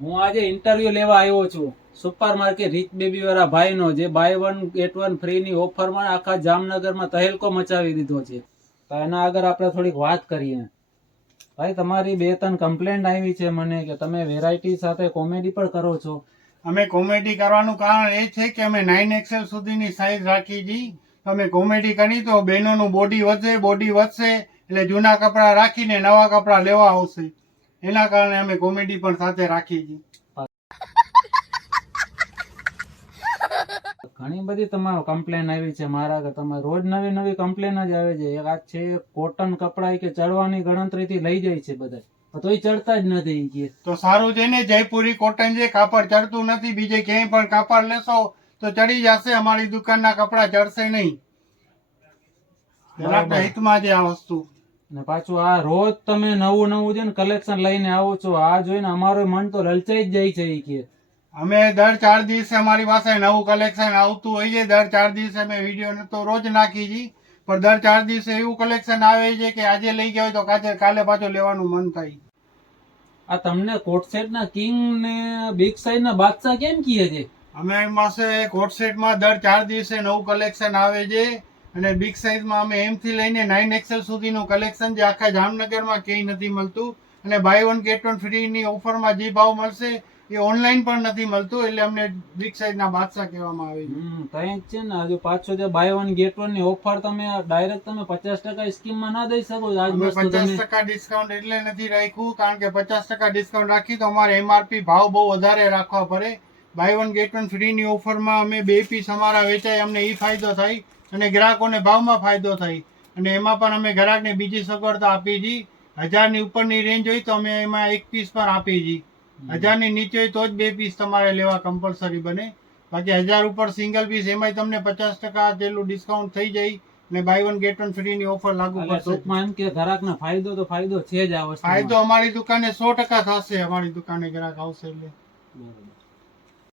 હું આજે ઇન્ટરવ્યુ લેવા આવ્યો છું સુપર માર્કેટ રીચ બેબી વાળા ભાઈનો, જે બાય 1 get 1 ફ્રી ની ઓફરમાં આખા જામનગરમાં તહેલકો મચાવી દીધો છે. તો એના આગળ આપણે થોડીક વાત કરીએ. ભાઈ, તમારી 2-3 કમ્પ્લેન્ટ આવી છે મને કે તમે વેરાયટી સાથે કોમેડી પણ કરો છો. અમે કોમેડી કરવાનું કારણ એ છે કે અમે 9XL સુધીની સાઈઝ રાખી છી. અમે કોમેડી કરી તો બહેનોનું બોડી વધશે એટલે જૂના કપડાં રાખીને નવા કપડાં લેવા આવશે. એના કારણે અમે કોમેડી પણ સાથે રાખી છીએ. ઘણી બધી તમારો કમ્પ્લેન આવી છે મારા કે તમે રોજ નવી નવી કમ્પ્લેન જ આવે છે. એક આ છે કોટન કપડા કે ચડવાની ગણતરીથી લઈ જાય છે બધા, તોય ચડતા જ નથી કે. તો સારું છે ને, જયપુરી કોટન છે, કાપડ ચડતું નથી. બીજે ક્યાંય પણ કાપડ લેશો તો ચડી જશે, અમારી દુકાનના કપડા ચડશે નહીં. ગ્રાહકના હિતમાં છે આ વસ્તુ. ને પાછું આ રોજ તમે નવું નવું છે ને કલેક્શન લઈને આવો છો, આ જોઈને અમારું મન તો લલચાઈ જ જાય છે ઈ કે. અમે દર 4 દિવસે અમારી પાસે નવું કલેક્શન આવતું હોય છે. દર 4 દિવસે અમે વિડીયો તો રોજ નાખી છીએ, પણ દર 4 દિવસે એવું કલેક્શન આવે છે કે આજે લઈ ગયા હોય તો કાલે પાછું લેવાનું મન થાય. આ તમને કોટ સેટ ના કિંગ ને બિગ સાઈઝ ના બાદશાહ કેમ કીએ છે? અમે પાસે કોટ સેટમાં દર 4 દિવસે નવું કલેક્શન આવે છે, અને બિગ સાઇઝમાં અમે M થી લઈને 9XL સુધીનું કલેક્શન જે આખા જામનગરમાં ક્યાંય નથી મળતું. અને બાય 1 get 1 ફ્રીની ઓફરમાં જે ભાવ મળશે એ ઓનલાઈન પણ નથી મળતું, એટલે અમને બિગ સાઇઝના બાદશાહ કહેવામાં આવે છે. કઈ જ છે ને, હજુ પાછો જે બાય 1 get 1 ની ઓફર તમે ડાયરેક્ટ તમે 50% સ્કીમમાં ના દઈ શકો? આજ અમે વસ્તુ તમે 50% ડિસ્કાઉન્ટ એટલે નથી રાખ્યું કારણ કે 50% ડિસ્કાઉન્ટ રાખી તો અમારે MRP ભાવ બહુ વધારે રાખવા પડે. બાય 1 get 1 ફ્રીની ઓફરમાં અમે 2 પીસ અમારા વેચાય, અમને એ ફાયદો થાય અને ગ્રાહકોને ભાવમાં ફાયદો થાય. અને એમાં પણ અમે ગ્રાહકને બીજી સગવડતા આપી છીએ. 1000 ની ઉપરની રેન્જ હોય તો અમે એમાં 1 પીસ પણ આપી છીએ. 1000 ની નીચે હોય તો જ 2 પીસ તમારે લેવા કમ્પલસરી બને. બાકી 1000 ઉપર સિંગલ પીસ એમાંય તમને 50% જેટલું ડિસ્કાઉન્ટ થઈ જાય ને બાય 1 get 1 ફ્રીની ઓફર લાગુ પડશે. ટૂંકમાં એમ કે ગ્રાહકને ફાયદો તો ફાયદો છે જ આ વસ્તુમાં. ફાયદો અમારી દુકાને 100% થશે. અમારી દુકાને ગ્રાહક આવશે એટલે. બરાબર.